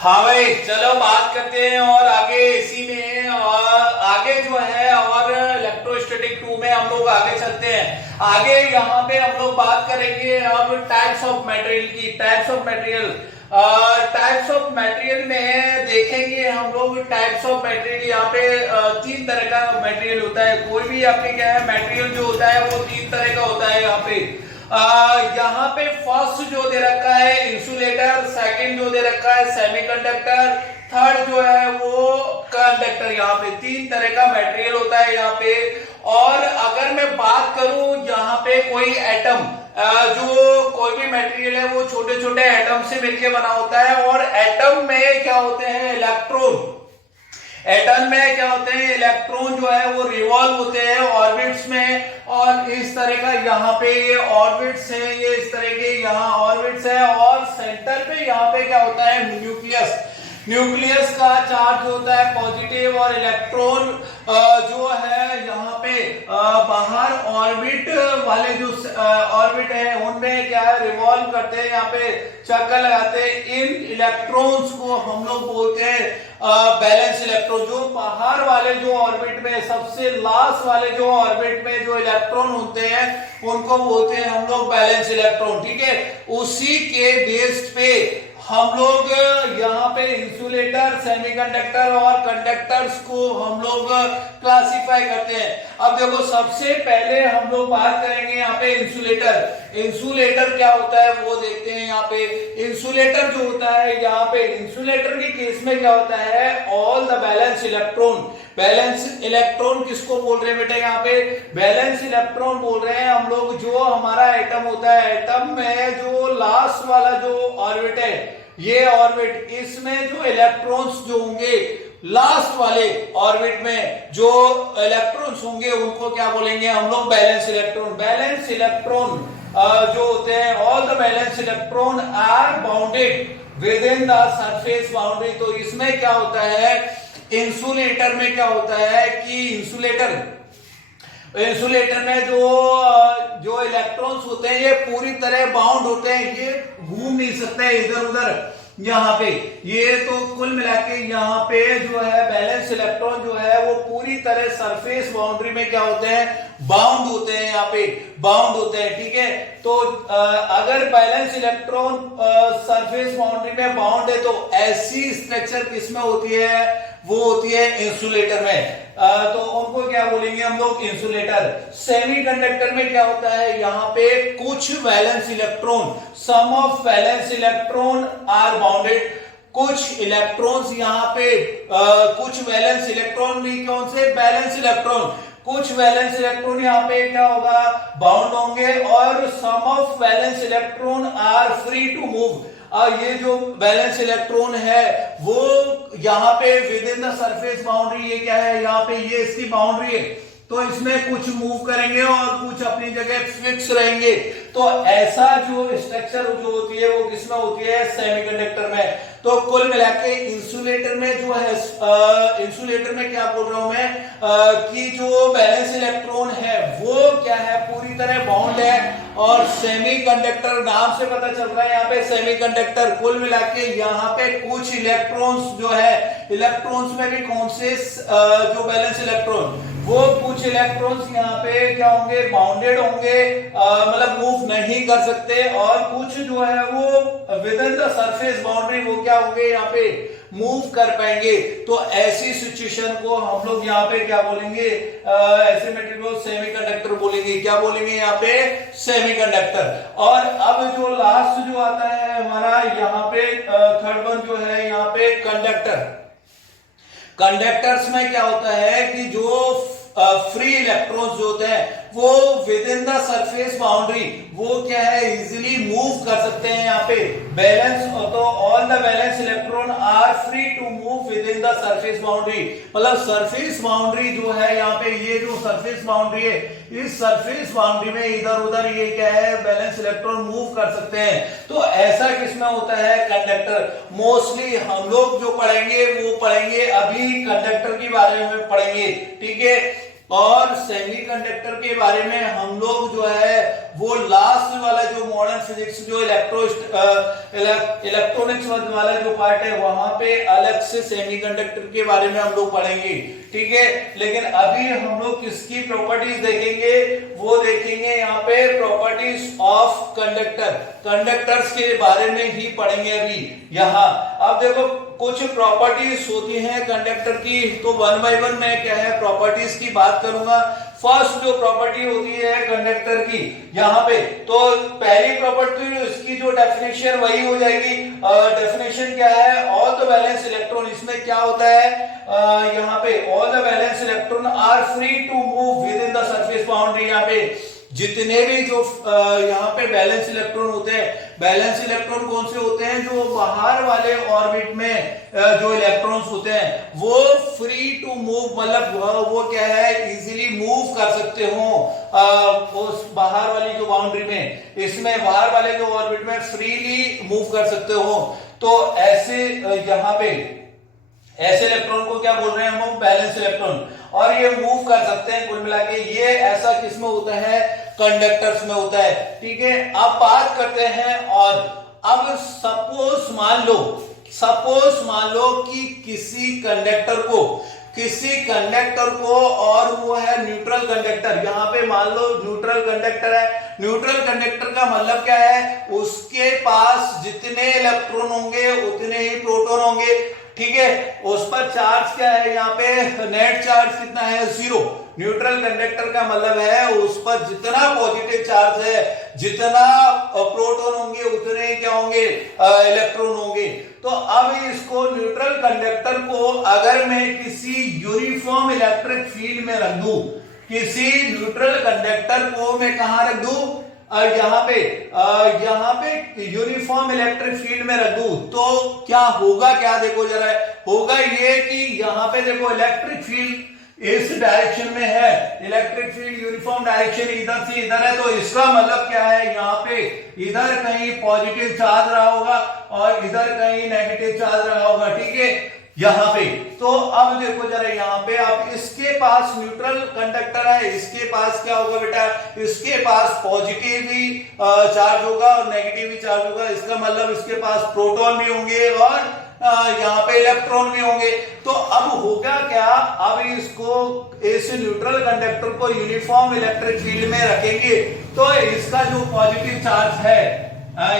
हाँ भाई, चलो बात करते हैं और आगे इसी में और आगे जो है और इलेक्ट्रोस्टैटिक 2 में हम लोग आगे चलते हैं। आगे यहाँ पे हम लोग बात करेंगे अब टाइप्स ऑफ मटेरियल की। टाइप्स ऑफ मटेरियल में देखेंगे हम लोग टाइप्स ऑफ मटेरियल। यहाँ पे तीन तरह का मटेरियल होता है। कोई भी आपके क्या है मटेरियल जो होता है वो तीन तरह का होता है। यहाँ पे फर्स्ट जो दे रखा है इंसुलेटर, सेकंड जो दे रखा है सेमीकंडक्टर, थर्ड जो है वो कंडक्टर। यहाँ पे तीन तरह का मटेरियल होता है यहाँ पे। और अगर मैं बात करूं यहाँ पे कोई एटम, जो कोई भी मटेरियल है वो छोटे छोटे एटम से मिलकर बना होता है। और एटम में क्या होते हैं इलेक्ट्रॉन। एटम में क्या होते हैं इलेक्ट्रॉन जो है वो रिवॉल्व होते हैं ऑर्बिट्स में। और इस तरह का यहाँ पे ये ऑर्बिट्स है, ये इस तरह के यहाँ ऑर्बिट्स है। और सेंटर पे यहाँ पे क्या होता है न्यूक्लियस। न्यूक्लियस का चार्ज होता है पॉजिटिव। और इलेक्ट्रॉन जो है यहाँ पे बाहर ऑर्बिट वाले जो ऑर्बिट है उनमें क्या है रिवॉल्व करते हैं, यहाँ पे चक्कर लगाते हैं। इन इलेक्ट्रॉन्स को हम लोग बोलते हैं बैलेंस इलेक्ट्रॉन। जो बाहर वाले जो ऑर्बिट में सबसे लास्ट वाले जो ऑर्बिट में जो इलेक्ट्रॉन होते हैं उनको बोलते हैं हम लोग बैलेंस इलेक्ट्रॉन। ठीक है, उसी के बेस पे हम लोग यहाँ पे इंसुलेटर, सेमीकंडक्टर और कंडक्टर्स को हम लोग क्लासिफाई करते हैं। अब देखो सबसे पहले हम लोग बात करेंगे यहाँ पे इंसुलेटर। इंसुलेटर क्या होता है वो देखते हैं। यहाँ पे इंसुलेटर जो होता है यहाँ पे इंसुलेटर के केस में क्या होता है all the valence electron. Balance electron किसको बोल रहे हैं बेटा यहाँ पे बैलेंस इलेक्ट्रॉन बोल रहे हैं हम लोग। जो हमारा एटम होता है एटम में जो लास्ट वाला जो ऑर्बिट है ये ऑर्बिट, इसमें जो इलेक्ट्रॉन्स जो होंगे लास्ट वाले ऑर्बिट में जो इलेक्ट्रॉन्स होंगे उनको क्या बोलेंगे हम लोग बैलेंस इलेक्ट्रॉन। बैलेंस इलेक्ट्रॉन जो होते हैं all the valence electron are bounded within the surface boundary. तो इसमें क्या होता है इंसुलेटर में क्या होता है कि इंसुलेटर में जो इलेक्ट्रॉन्स होते हैं ये पूरी तरह बाउंड होते हैं, ये घूम नहीं सकते इधर उधर। यहाँ पे ये तो कुल मिला के यहाँ पे जो है बैलेंस इलेक्ट्रॉन जो है वो पूरी तरह सरफेस बाउंड्री में क्या होते हैं बाउंड होते हैं, यहाँ पे बाउंड होते हैं। ठीक है, तो अगर बैलेंस इलेक्ट्रॉन सरफेस बाउंड्री में बाउंड है तो ऐसी स्ट्रक्चर किसमें होती है वो होती है इंसुलेटर में। तो उनको क्या बोलेंगे हम लोग इंसुलेटर। सेमीकंडक्टर में क्या होता है यहाँ पे कुछ valence electron, sum of valence electron are bounded. कुछ इलेक्ट्रॉन्स यहाँ पे कुछ वैलेंस इलेक्ट्रॉन भी कौन से बैलेंस इलेक्ट्रॉन, कुछ वैलेंस इलेक्ट्रॉन यहाँ पे क्या होगा बाउंड होंगे। और sum of valence electron are free to move. ये जो बैलेंस इलेक्ट्रॉन है वो यहाँ पे within the surface boundary, ये क्या है यहाँ पे ये इसकी बाउंड्री है, तो इसमें कुछ मूव करेंगे और कुछ अपनी जगह फिक्स रहेंगे। तो ऐसा जो स्ट्रक्चर जो होती है वो किसमें होती है सेमीकंडक्टर में। तो कुल मिला के इंसुलेटर में जो है इंसुलेटर में क्या बोल रहा हूं मैं कि जो बैलेंस इलेक्ट्रॉन है वो क्या है पूरी तरह बाउंड है। और सेमीकंडक्टर नाम से पता चल रहा है यहाँ पे सेमीकंडक्टर। कुल मिला के यहाँ पे कुछ इलेक्ट्रॉन्स जो है इलेक्ट्रॉन्स में भी कौन से जो बैलेंस इलेक्ट्रॉन वो कुछ इलेक्ट्रॉन्स यहाँ पे क्या होंगे बाउंडेड होंगे, मतलब मूव नहीं कर सकते। और कुछ जो है वो with in the surface boundary वो क्या होंगे यहाँ पे मूव कर पाएंगे। तो ऐसी सिचुएशन को हम लोग यहाँ पे क्या बोलेंगे ऐसे मटेरियल को सेमीकंडक्टर बोलेंगे। क्या बोलेंगे यहाँ पे सेमीकंडक्टर। और अब जो लास्ट जो आता है हमारा यहाँ पे थर्ड वन जो है यहाँ पे कंडक्टर। कंडक्टर्स में क्या होता है कि जो फ्री इलेक्ट्रॉन्स जो होते हैं वो with in the surface boundary वो क्या है इजीली मूव कर सकते हैं। यहाँ पे बैलेंस तो all the valence electron are free to move within the surface boundary. मतलब सरफेस बाउंड्री जो है यहाँ पे ये जो सरफेस बाउंड्री है इस सरफेस बाउंड्री में इधर उधर ये क्या है बैलेंस इलेक्ट्रॉन मूव कर सकते हैं। तो ऐसा किसमें होता है कंडक्टर। मोस्टली हम लोग जो पढ़ेंगे वो पढ़ेंगे अभी कंडक्टर के बारे में पढ़ेंगे। ठीक है, और सेमीकंडक्टर के बारे में हम लोग जो है वो लास्ट वाला जो मॉडर्न फिजिक्स जो इलेक्ट्रॉनिक्स वाला जो पार्ट है वहां पे अलग से सेमीकंडक्टर के बारे में हम लोग पढ़ेंगे, ठीक है। लेकिन अभी हम लोग किसकी प्रॉपर्टीज देखेंगे, वो देखेंगे यहाँ पे प्रॉपर्टीज ऑफ कंडक्टर, कंडक्टर्स के बारे में ही पढ़ेंगे अभी यहाँ। अब देखो कुछ प्रॉपर्टीज होती हैं कंडक्टर की, तो वन बाय वन मैं क्या है प्रॉपर्टीज की बात करूंगा। फर्स्ट जो प्रॉपर्टी होती है कंडक्टर की यहाँ पे, तो पहली प्रॉपर्टी इसकी जो डेफिनेशन वही हो जाएगी। डेफिनेशन क्या है, ऑल द वैलेंस इलेक्ट्रॉन, इसमें क्या होता है यहाँ पे all the valence electron are free to move within the surface boundary. यहाँ पे जितने भी जो यहाँ पे बैलेंस इलेक्ट्रॉन होते हैं, बैलेंस इलेक्ट्रॉन कौन से होते हैं, जो बाहर वाले ऑर्बिट में जो इलेक्ट्रॉन्स होते हैं वो फ्री टू मूव, मतलब वो क्या है इजीली मूव कर सकते हो उस बाहर वाली जो बाउंड्री में, इसमें बाहर वाले जो ऑर्बिट में फ्रीली मूव कर सकते हो। तो ऐसे यहाँ पे ऐसे इलेक्ट्रॉन को क्या बोल रहे हैं हम, बैलेंस इलेक्ट्रॉन, और ये मूव कर सकते हैं। कुल मिला के ये ऐसा किसमें होता है, कंडक्टर्स में होता है, ठीक है। अब बात करते हैं, और अब सपोज मान लो कि किसी कंडक्टर को और वो है न्यूट्रल कंडक्टर, यहाँ पे मान लो न्यूट्रल कंडक्टर है। न्यूट्रल कंडक्टर का मतलब क्या है, उसके पास जितने इलेक्ट्रॉन होंगे उतने ही प्रोटॉन होंगे, ठीक है। उस पर चार्ज क्या है, यहाँ पे नेट चार्ज कितना है, 0। न्यूट्रल कंडक्टर का मतलब है उस पर जितना पॉजिटिव चार्ज है, जितना प्रोटॉन होंगे उतने ही क्या होंगे, इलेक्ट्रॉन होंगे। तो अब इसको न्यूट्रल कंडक्टर को अगर मैं किसी यूनिफॉर्म इलेक्ट्रिक फील्ड में रख दूं, किसी न्यूट्रल कंडक्टर को मैं कहां रख दूं, यहाँ पे यूनिफॉर्म इलेक्ट्रिक फील्ड में रख दूं, तो क्या होगा, क्या देखो जरा, होगा ये कि यहाँ पे देखो इलेक्ट्रिक फील्ड इस डायरेक्शन में है, इलेक्ट्रिक फील्ड यूनिफॉर्म डायरेक्शन इधर से इधर है, तो इसका मतलब क्या है, यहाँ पे इधर कहीं पॉजिटिव चार्ज रहा होगा और इधर कहीं नेगेटिव चार्ज रहा होगा, ठीक है, यहाँ पे। तो अब देखो जरा यहाँ पे, अब इसके पास न्यूट्रल कंडक्टर है, इसके पास क्या होगा बेटा, इसके पास पॉजिटिव भी चार्ज होगा और नेगेटिव भी चार्ज होगा। इसका मतलब इसके पास प्रोटॉन भी होंगे और यहाँ पे इलेक्ट्रॉन भी होंगे। तो अब होगा क्या, अब इसको इस न्यूट्रल कंडक्टर को यूनिफॉर्म इलेक्ट्रिक फील्ड में रखेंगे, तो इसका जो पॉजिटिव चार्ज है,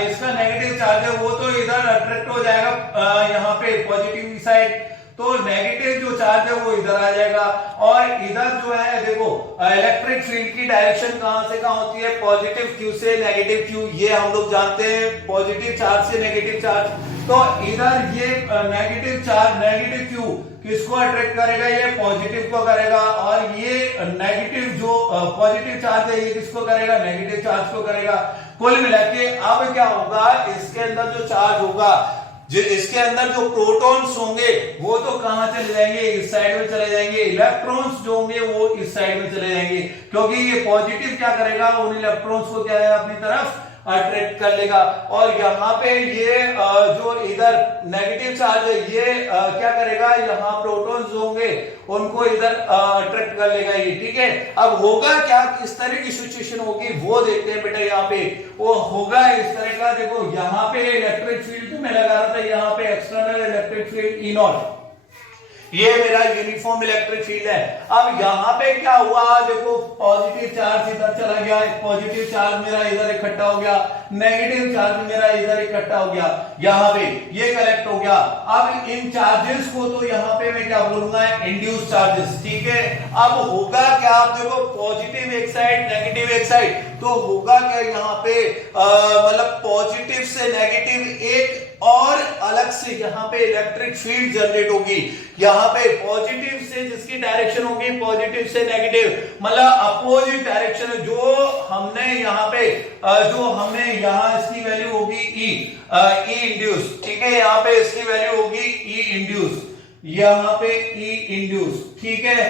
इसका नेगेटिव चार्ज है, वो तो इधर अट्रैक्ट हो जाएगा यहाँ पे पॉजिटिव साइड, तो नेगेटिव जो चार्ज है वो इधर आ जाएगा। और इधर जो है देखो इलेक्ट्रिक फील्ड की डायरेक्शन कहां से कहां होती है, पॉजिटिव क्यू से नेगेटिव क्यू, ये हम लोग जानते हैं, पॉजिटिव चार्ज से नेगेटिव चार्ज। तो इधर ये नेगेटिव चार्ज, नेगेटिव क्यू किसको अट्रैक्ट करेगा, ये पॉजिटिव को करेगा, और ये नेगेटिव जो पॉजिटिव चार्ज है ये किसको करेगा, नेगेटिव चार्ज को करेगा। कुल मिला के अब क्या होगा, इसके अंदर जो चार्ज होगा, जो इसके अंदर जो प्रोटॉन्स होंगे वो तो कहां चले जाएंगे, इस साइड में चले जाएंगे, इलेक्ट्रॉन्स जो होंगे वो इस साइड में चले जाएंगे, क्योंकि ये पॉजिटिव क्या करेगा, उन इलेक्ट्रॉन्स को क्या है अपनी तरफ अट्रैक्ट कर लेगा। और यहाँ पे ये जो इधर नेगेटिव चार्ज है ये क्या करेगा, यहाँ प्रोटॉन्स जो होंगे उनको इधर अट्रैक्ट कर लेगा ये, ठीक है। अब होगा क्या, किस तरह की सिचुएशन होगी वो देखते हैं बेटा। यहाँ पे वो होगा इस तरह का, देखो यहाँ पे इलेक्ट्रिक फील्ड तो मैं लगा रहा था, यहाँ पे external electric field E not, ये मेरा यूनिफॉर्म इलेक्ट्रिक फील्ड है। अब यहाँ पे क्या हुआ, देखो पॉजिटिव चार्ज इधर चला गया, पॉजिटिव चार्ज मेरा इधर इकट्ठा हो गया, नेगेटिव चार्ज मेरा इधर इकट्ठा हो गया, यहाँ पे ये कलेक्ट हो गया। अब इन चार्जेस को तो यहाँ पे मैं क्या बोलूंगा, इंड्यूस चार्जेस, ठीक है। अब होगा क्या, आप देखो पॉजिटिव एक साइड, नेगेटिव एक साइड, तो होगा क्या यहाँ पे, मतलब पॉजिटिव से नेगेटिव एक और अलग से यहाँ पे इलेक्ट्रिक फील्ड जनरेट होगी। यहाँ पे पॉजिटिव से जिसकी डायरेक्शन होगी, पॉजिटिव से नेगेटिव, मतलब अपोजिट डायरेक्शन, जो हमने यहाँ पे जो हमने यहाँ इसकी वैल्यू होगी ई इंड्यूस, ठीक है, यहाँ पे इसकी वैल्यू होगी ई इंड्यूस, यहाँ पे ई इंड्यूस, ठीक है।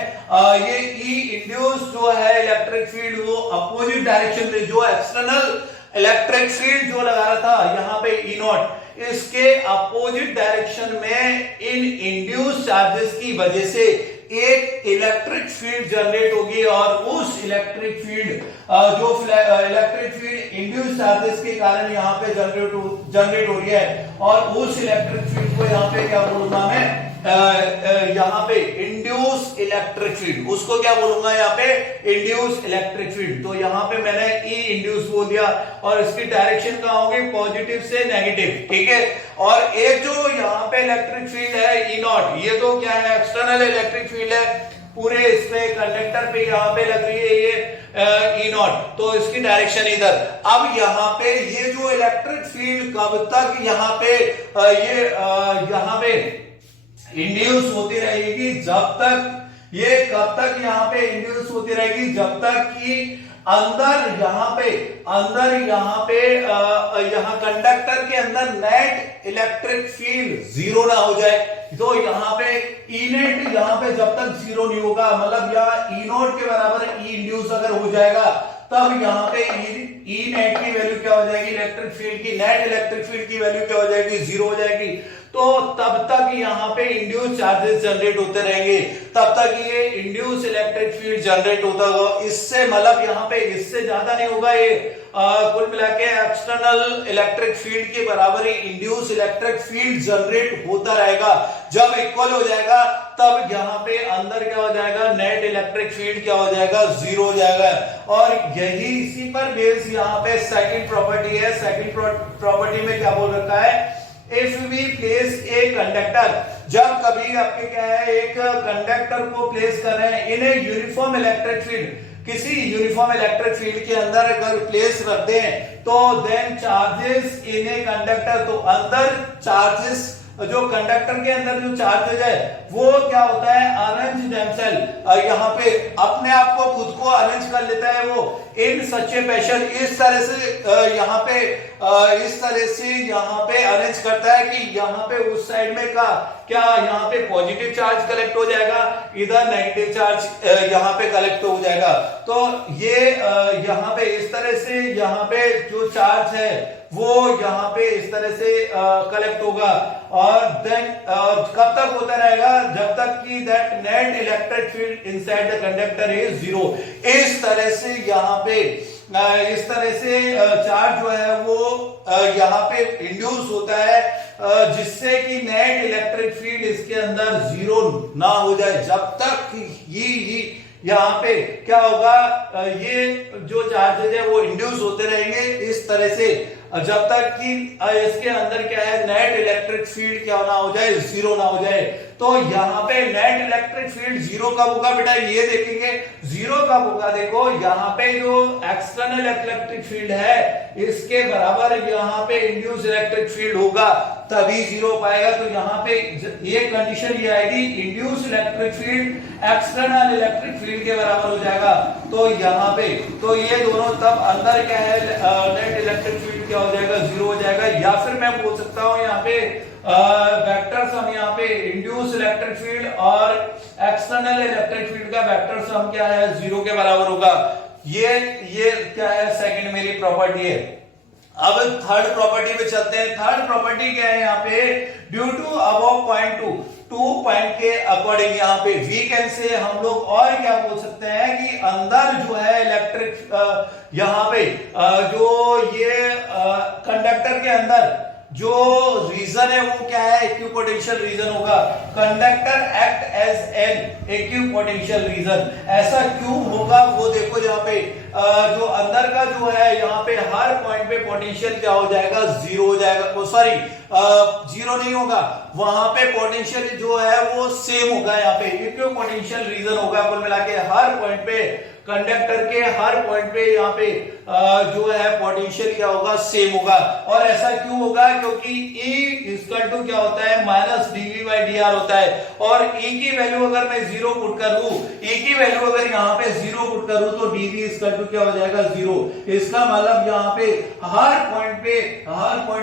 ये ई इंड्यूस जो है इलेक्ट्रिक फील्ड वो अपोजिट डायरेक्शन में, जो एक्सटर्नल इलेक्ट्रिक फील्ड जो लगा रहा था यहाँ पे ई नॉट, इसके अपोजिट डायरेक्शन में इन इंड्यूस चार्जेस की वजह से एक इलेक्ट्रिक फील्ड जनरेट होगी और उस इलेक्ट्रिक फील्ड जो इलेक्ट्रिक फील्ड इंड्यूस चार्जेस के कारण यहाँ पे जनरेट हो रही है, और उस इलेक्ट्रिक फील्ड को यहाँ पे क्या बोलूंगा मैं, यहाँ पे इंड्यूस इलेक्ट्रिक फील्ड, उसको क्या बोलूंगा यहाँ पे, इंड्यूस इलेक्ट्रिक फील्ड। तो यहाँ पे मैंने ई इंड्यूस बोल दिया, और इसकी डायरेक्शन कहाँ होगी, पॉजिटिव से नेगेटिव, ठीक है। और एक जो यहाँ पे इलेक्ट्रिक फील्ड है ई नॉट, ये तो क्या है, एक्सटर्नल इलेक्ट्रिक फील्ड है, पूरे इसमें कंडक्टर पे यहाँ पे लग रही है ये ई नॉट, तो इसकी डायरेक्शन इधर। अब यहाँ पे ये जो इलेक्ट्रिक फील्ड कब तक यहाँ पे यहाँ पे इंड्यूस होती रहेगी, जब तक ये कब तक यहाँ पे इंड्यूस होती रहेगी, जब तक कि अंदर यहाँ पे यहाँ कंडक्टर के अंदर नेट इलेक्ट्रिक फील्ड जीरो ना हो जाए। तो यहाँ पे ई नेट यहाँ पे जब तक जीरो नहीं होगा, मतलब यहाँ ई नोट के बराबर ई इंड्यूस अगर हो जाएगा, तब यहाँ पे ई नेट की वैल्यू क्या हो जाएगी, इलेक्ट्रिक फील्ड की, नेट इलेक्ट्रिक फील्ड की वैल्यू क्या हो जाएगी, जीरो हो जाएगी। तो तब तक यहाँ पे इंड्यूस चार्जेस जनरेट होते रहेंगे, तब तक ये इंड्यूस इलेक्ट्रिक फील्ड जनरेट होता होगा। इससे मतलब यहाँ पे इससे ज्यादा नहीं होगा, ये कुल मिला के एक्सटर्नल इलेक्ट्रिक फील्ड के बराबर ही इंड्यूस इलेक्ट्रिक फील्ड जनरेट होता रहेगा। जब इक्वल हो जाएगा तब यहाँ पे अंदर क्या हो जाएगा, नेट इलेक्ट्रिक फील्ड क्या हो जाएगा, जीरो हो जाएगा। और यही इसी पर बेस यहाँ पे सेकंड प्रॉपर्टी है। सेकंड प्रॉपर्टी में क्या बोल रखा है, if we place a conductor, जब कभी आपके क्या है, एक कंडक्टर को प्लेस कर रहे हैं in a uniform electric field, किसी यूनिफॉर्म इलेक्ट्रिक फील्ड के अंदर अगर प्लेस रखते हैं, तो then charges in a conductor, तो अंदर चार्जेस, जो कंडक्टर के अंदर जो चार्जेज है वो क्या होता है, अरेंज देमसेल्फ, यहाँ पे अपने आप को खुद को अरेंज कर लेता है वो इन सच ए फैशन, इस तरह से यहाँ पे अरेंज करता है कि यहाँ पे उस साइड में का क्या, यहाँ पे पॉजिटिव चार्ज कलेक्ट हो जाएगा, इधर नेगेटिव चार्ज यहाँ पे कलेक्ट हो जाएगा। तो ये यहाँ पे इस तरह से यहाँ पे जो चार्ज है वो यहाँ पे इस तरह से कलेक्ट होगा, और देन कब तक होता रहेगा, जब तक कि that net electric field inside the conductor is zero. इस तरह से यहाँ पे इस तरह से चार्ज जो है वो यहाँ पे इंड्यूस होता है, जिससे कि नेट इलेक्ट्रिक फील्ड इसके अंदर जीरो ना हो जाए। जब तक ये यहाँ पे क्या होगा, ये जो चार्जेज है वो इंड्यूस होते रहेंगे इस तरह से, जब तक कि इसके अंदर क्या है, नेट इलेक्ट्रिक फील्ड क्या ना हो जाए, जीरो ना हो जाए। तो यहाँ पे नेट इलेक्ट्रिक फील्ड जीरो कब होगा बेटा, ये देखेंगे जीरो कब होगा। देखो यहाँ पे जो एक्सटर्नल इलेक्ट्रिक फील्ड है इसके बराबर यहाँ पे इंड्यूस इलेक्ट्रिक फील्ड होगा, तभी जीरो पाएगा। तो यहाँ पे ये कंडीशन ये आएगी, induce electric field external electric field के बराबर हो जाएगा। तो यहाँ पे तो ये दोनों तब अंदर क्या है, नेट इलेक्ट्रिक फील्ड क्या हो जाएगा, जीरो हो जाएगा। या फिर मैं बोल सकता हूँ यहाँ पे वेक्टर सम, यहाँ पे इंड्यूस इलेक्ट्रिक फील्ड और एक्सटर्नल इलेक्ट्रिक फील्ड का वेक्टर सम क्या है, जीरो के बराबर होगा। ये क्या है, सेकंड मेरी प्रॉपर्टी है। अब थर्ड प्रॉपर्टी पे चलते हैं। थर्ड प्रॉपर्टी क्या है यहाँ पे, due to above point to point के अकॉर्डिंग, यहाँ पे वीकेंड से हम लोग और क्या बोल सकते हैं कि अंदर जो है इलेक्ट्रिक यहाँ पे जो ये कंडक्टर के अंदर जो रीजन है वो क्या है, इक्विपोटेंशियल रीजन होगा। Conductor act as an equipotential region. ऐसा क्यों होगा वो देखो, यहाँ पे जो अंदर का जो है यहाँ पे हर पॉइंट पे पोटेंशियल क्या हो जाएगा, जीरो हो जाएगा। सॉरी, जीरो नहीं होगा, वहां पे पोटेंशियल जो है वो सेम होगा। यहाँ पे इक्विपोटेंशियल रीजन होगा। कुल मिला के हर पॉइंट पे, कंडक्टर के हर पॉइंट पे यहाँ पे जो है पोटेंशियल क्या होगा, सेम होगा। और ऐसा क्यों होगा, क्योंकि E इक्वल टू क्या होता है, माइनस dV बाई dr होता है। और E की वैल्यू अगर मैं जीरो पुट कर दूं, E की वैल्यू अगर यहाँ पे जीरो पुट करूं तो dV इक्वल टू क्या हो जाएगा, जीरो। इसका मतलब यहाँ पे हर पॉइंट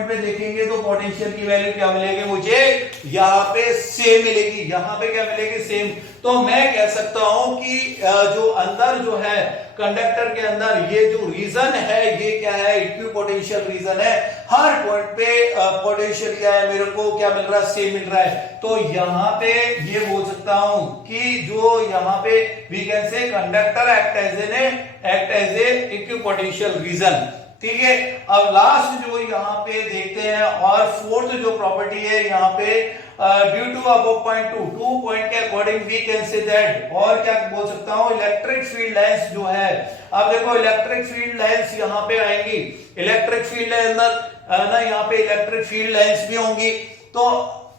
पे देखेंगे तो पोटेंशियल की वैल्यू क्या मिलेगी मुझे, यहाँ पे सेम मिलेगी। यहाँ पे क्या मिलेगी, सेम। तो मैं कह सकता हूं कि जो अंदर जो है कंडक्टर के अंदर ये जो रीजन है ये क्या है, इक्विपोटेंशियल रीजन है। हर पॉइंट पे पोटेंशियल क्या है, मेरे को क्या मिल रहा है, सेम मिल रहा है। तो यहाँ पे ये बोल सकता हूं कि जो यहाँ पे we can say conductor act as a equipotential region. ठीक है, अब लास्ट जो यहाँ पे देखते हैं और फोर्थ जो प्रॉपर्टी है यहाँ पे due to above point to point के according we can say that, और क्या बोल सकता हूं, इलेक्ट्रिक फील्ड लाइंस जो है। अब देखो इलेक्ट्रिक फील्ड लाइंस यहाँ पे आएंगी, इलेक्ट्रिक फील्ड अंदर ना यहाँ पे इलेक्ट्रिक फील्ड लाइंस भी होंगी। तो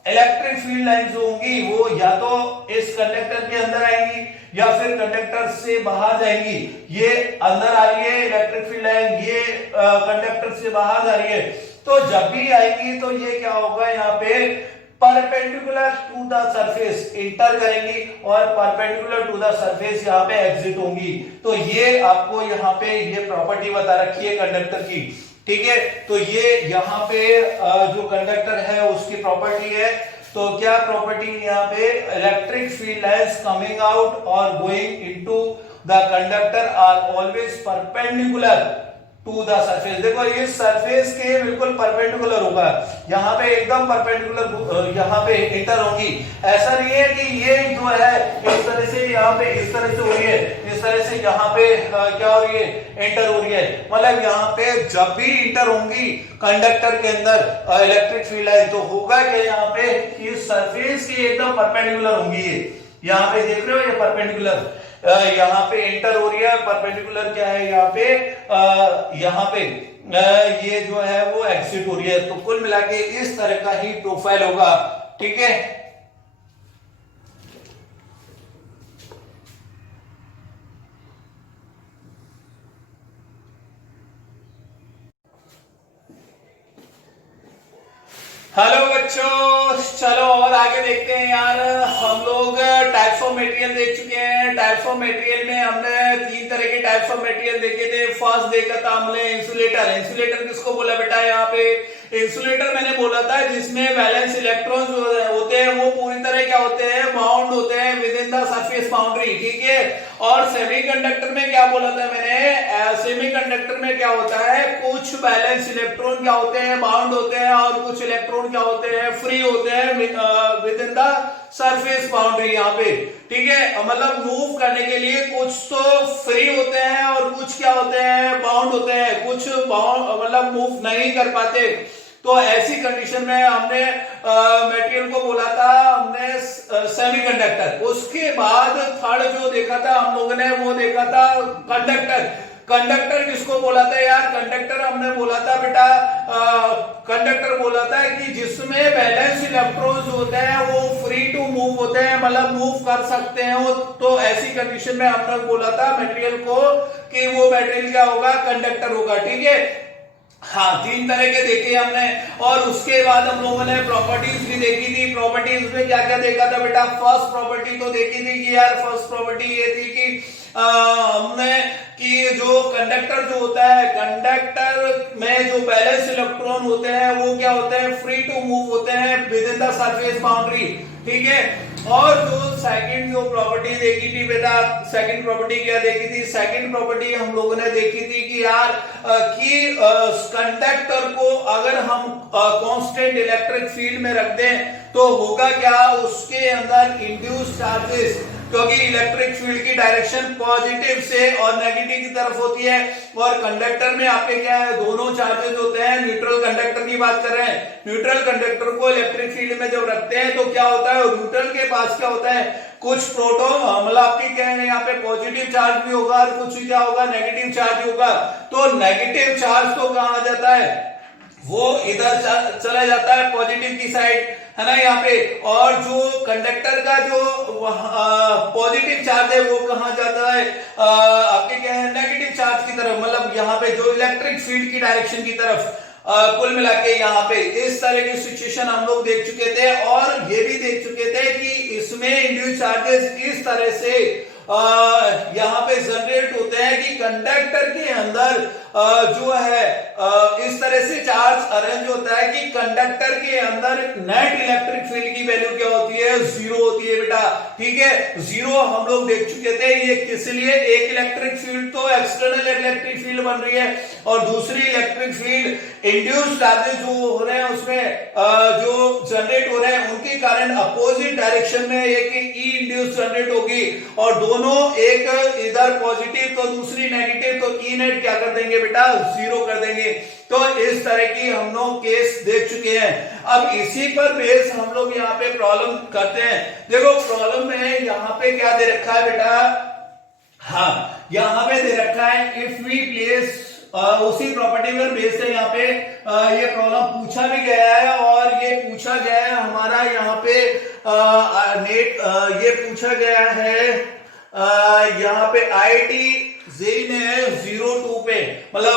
इलेक्ट्रिक फील्ड लाइंस होंगी वो या तो इस कंडक्टर के अंदर आएंगी या फिर कंडक्टर से बाहर जाएंगी। ये अंदर आ रही है इलेक्ट्रिक फील्ड लाइन, ये कंडक्टर से बाहर जा रही है। तो जब भी आएंगी तो ये क्या होगा, यहाँ पे perpendicular to the surface enter करेंगी और परपेंडिकुलर टू द सरफेस यहाँ पे एग्जिट होंगी। तो ये आपको यहाँ पे ये प्रॉपर्टी बता रखी है कंडक्टर की। ठीक है, तो ये यहाँ पे जो कंडक्टर है उसकी प्रॉपर्टी है। तो क्या प्रॉपर्टी यहाँ पे, electric field lines coming out और going into the conductor are always perpendicular to the surface. देखो ये सरफेस के बिल्कुल परपेंडिकुलर होगा, यहाँ पे एकदम परपेंडिकुलर यहाँ पे इंटर होगी। ऐसा नहीं है कि ये जो है इस तरह से यहाँ पे इस तरह से हो रही है, इस तरह से यहाँ पे क्या हो रही है, एंटर हो रही है। मतलब यहाँ पे जब भी इंटर होंगी कंडक्टर के अंदर इलेक्ट्रिक फील्ड लाइन, तो होगा क्या यहाँ पे, इस सरफेस की एकदम परपेंडिकुलर होंगी। यहाँ पे देख रहे हो ये परपेंडिकुलर यहाँ पे एंटर हो रही है, परपेंडिकुलर क्या है यहाँ पे ये जो है वो एग्जिट हो रही है। तो कुल मिला के इस तरह का ही प्रोफाइल होगा। ठीक है, हेलो बच्चों, चलो और आगे देखते हैं यार। हम लोग टाइप्स ऑफ मटेरियल देख चुके हैं। टाइप्स ऑफ मटेरियल में हमने 3 तरह के टाइप्स ऑफ मटेरियल देखे थे। फर्स्ट देखा था हमने इंसुलेटर। इंसुलेटर किसको बोला बेटा, यहाँ पे इंसुलेटर मैंने बोला था जिसमें वैलेंस इलेक्ट्रॉन्स होते हैं वो पूरी तरह क्या होते हैं, बाउंड होते हैं with in the surface boundary. ठीक है, और सेमीकंडक्टर में क्या बोला था मैंने, सेमीकंडक्टर में क्या होता है, कुछ बैलेंस इलेक्ट्रॉन क्या होते हैं, बाउंड होते हैं, और कुछ इलेक्ट्रॉन क्या होते हैं, फ्री होते हैं with in the surface boundary यहाँ पे। ठीक है, मतलब मूव करने के लिए कुछ तो फ्री होते हैं और कुछ क्या होते हैं, बाउंड होते हैं, कुछ बाउंड मतलब मूव नहीं कर पाते। तो ऐसी कंडीशन में हमने मटेरियल को बोला था हमने सेमीकंडक्टर। उसके बाद थर्ड जो देखा था हम लोगों ने वो देखा था कंडक्टर। कंडक्टर किसको बोला था यार, कंडक्टर हमने बोला था बेटा, कंडक्टर बोला था कि जिसमें बैलेंस इलेक्ट्रॉन्स होते हैं वो फ्री टू मूव होते हैं, मतलब मूव कर सकते हैं वो। तो ऐसी कंडीशन में हमने बोला था मटेरियल को कि वो मटेरियल क्या होगा, कंडक्टर होगा। ठीक है, हाँ 3 तरह के देखे हमने। और उसके बाद हम लोगों ने प्रॉपर्टीज भी देखी थी। प्रॉपर्टीज में क्या क्या देखा था बेटा, फर्स्ट प्रॉपर्टी तो देखी थी कि यार फर्स्ट प्रॉपर्टी ये थी कि हमने कि जो कंडक्टर जो होता है, कंडक्टर में जो बैलेंस इलेक्ट्रॉन होते हैं वो क्या होते हैं, फ्री टू मूव होते हैं with in the surface boundary. ठीक है, और जो सेकंड जो प्रॉपर्टी देखी थी बेटा, सेकंड प्रॉपर्टी क्या देखी थी, सेकंड प्रॉपर्टी हम लोगों ने देखी थी कि यार कि कंडक्टर को अगर हम कांस्टेंट इलेक्ट्रिक फील्ड में रख दें तो होगा क्या, उसके अंदर इंड्यूस चार्जेस, क्योंकि इलेक्ट्रिक फील्ड की डायरेक्शन पॉजिटिव से और नेगेटिव की तरफ होती है, और कंडक्टर में आपके क्या है, दोनों चार्जेस होते हैं। न्यूट्रल कंडक्टर की बात कर रहे हैं, न्यूट्रल कंडक्टर को इलेक्ट्रिक फील्ड में जब रखते हैं तो क्या होता है, न्यूट्रल के पास क्या होता है, कुछ प्रोटॉन, मतलब आपके क्या है यहाँ पे पॉजिटिव चार्ज भी होगा और कुछ क्या होगा, नेगेटिव चार्ज होगा। तो नेगेटिव चार्ज तो कहाँ आ जाता है, वो इधर चला जाता है पॉजिटिव की साइड, है ना यहाँ पे। और जो कंडक्टर का जो पॉजिटिव चार्ज है वो कहाँ जाता है, आपके क्या है, नेगेटिव चार्ज की तरफ, मतलब यहाँ पे जो इलेक्ट्रिक फील्ड की डायरेक्शन की तरफ। कुल मिला के यहाँ पे इस तरह की सिचुएशन हम लोग देख चुके थे, और ये भी देख चुके थे कि इसमें इंड्यूस चार्जेस इस तरह से यहाँ पे जनरेट होते हैं कि कंडक्टर के अंदर जो है इस तरह से चार्ज अरेंज होता है कि कंडक्टर के अंदर नेट इलेक्ट्रिक फील्ड की वैल्यू क्या होती है, जीरो होती है बेटा। ठीक है, जीरो हम लोग देख चुके थे। ये किस लिए, एक इलेक्ट्रिक फील्ड तो एक्सटर्नल इलेक्ट्रिक फील्ड बन रही है और दूसरी इलेक्ट्रिक फील्ड इंड्यूस्ड चार्जेस जो हो रहे हैं उसमें जो जनरेट हो रहे हैं उनके कारण अपोजिट डायरेक्शन में एक ई इंड्यूस जनरेट होगी और दोनों, एक इधर पॉजिटिव तो दूसरी नेगेटिव, तो ई नेट क्या कर देंगे बेटा, जीरो कर देंगे। तो इस तरह की हम लोग केस देख चुके हैं। अब इसी पर बेस हम लोग यहाँ पे प्रॉब्लम करते हैं। देखो प्रॉब्लम में यहाँ पे क्या दे रखा है बेटा, हाँ यहाँ पे दे रखा है इफ वी प्लेस, उसी प्रॉपर्टी पर बेस है यहाँ पे ये प्रॉब्लम पूछा भी गया है और ये पूछा गया है हमारा यहाँ पे नेट ये पूछा गया है यहाँ पे IIT जेई ने 02 पे मतलब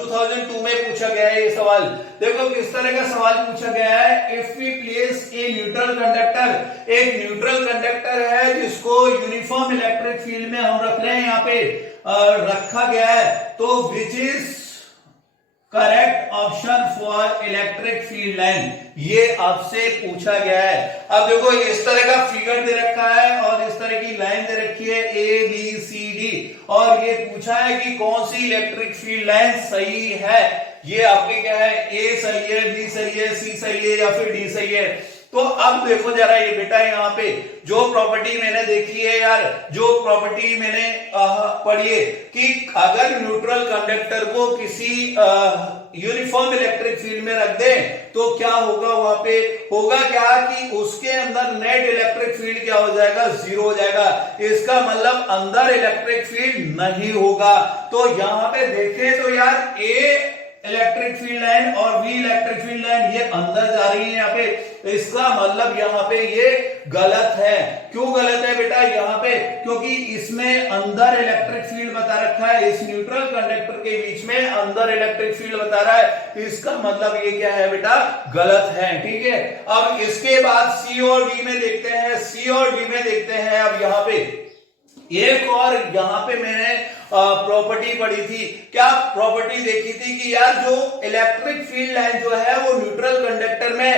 2002 में पूछा गया है ये सवाल। देखो किस तरह का सवाल पूछा गया है, if we place a neutral conductor, एक न्यूट्रल कंडक्टर है जिसको यूनिफॉर्म इलेक्ट्रिक फील्ड में हम रख रहे हैं, यहाँ पे रखा गया है, तो which is correct option for electric field line, ये आपसे पूछा गया है। अब देखो इस तरह का फिगर दे रखा है और इस तरह की लाइन दे रखी है ABCD और ये पूछा है कि कौन सी इलेक्ट्रिक फील्ड लाइन सही है। ये आपके क्या है, A सही है, B सही है, C सही है या फिर D सही है। तो अब देखो जरा ये बेटा, यहाँ पे जो प्रॉपर्टी मैंने देखी है यार, जो प्रॉपर्टी मैंने पढ़ी है कि अगर न्यूट्रल कंडक्टर को किसी यूनिफॉर्म इलेक्ट्रिक फील्ड में रख दें तो क्या होगा, वहां पे होगा क्या कि उसके अंदर नेट इलेक्ट्रिक फील्ड क्या हो जाएगा, जीरो हो जाएगा। इसका मतलब अंदर इलेक्ट्रिक फील्ड नहीं होगा। तो यहाँ पे देखें तो यार ए इलेक्ट्रिक फील्ड लाइन और V इलेक्ट्रिक फील्ड लाइन ये अंदर जा रही है यहाँ पे, इसका मतलब यहाँ पे ये गलत है। क्यों गलत है बेटा यहाँ पे, क्योंकि इसमें अंदर इलेक्ट्रिक फील्ड बता रखा है, इस न्यूट्रल कंडक्टर के बीच में अंदर इलेक्ट्रिक फील्ड बता रहा है, इसका मतलब ये क्या है बेटा, गलत है। ठीक है, अब इसके बाद C और D में देखते हैं, C और D में देखते हैं। अब यहाँ पे एक और यहाँ पे मैंने प्रॉपर्टी पढ़ी थी, क्या प्रॉपर्टी देखी थी कि यार जो इलेक्ट्रिक फील्ड लाइन जो है वो न्यूट्रल कंडक्टर में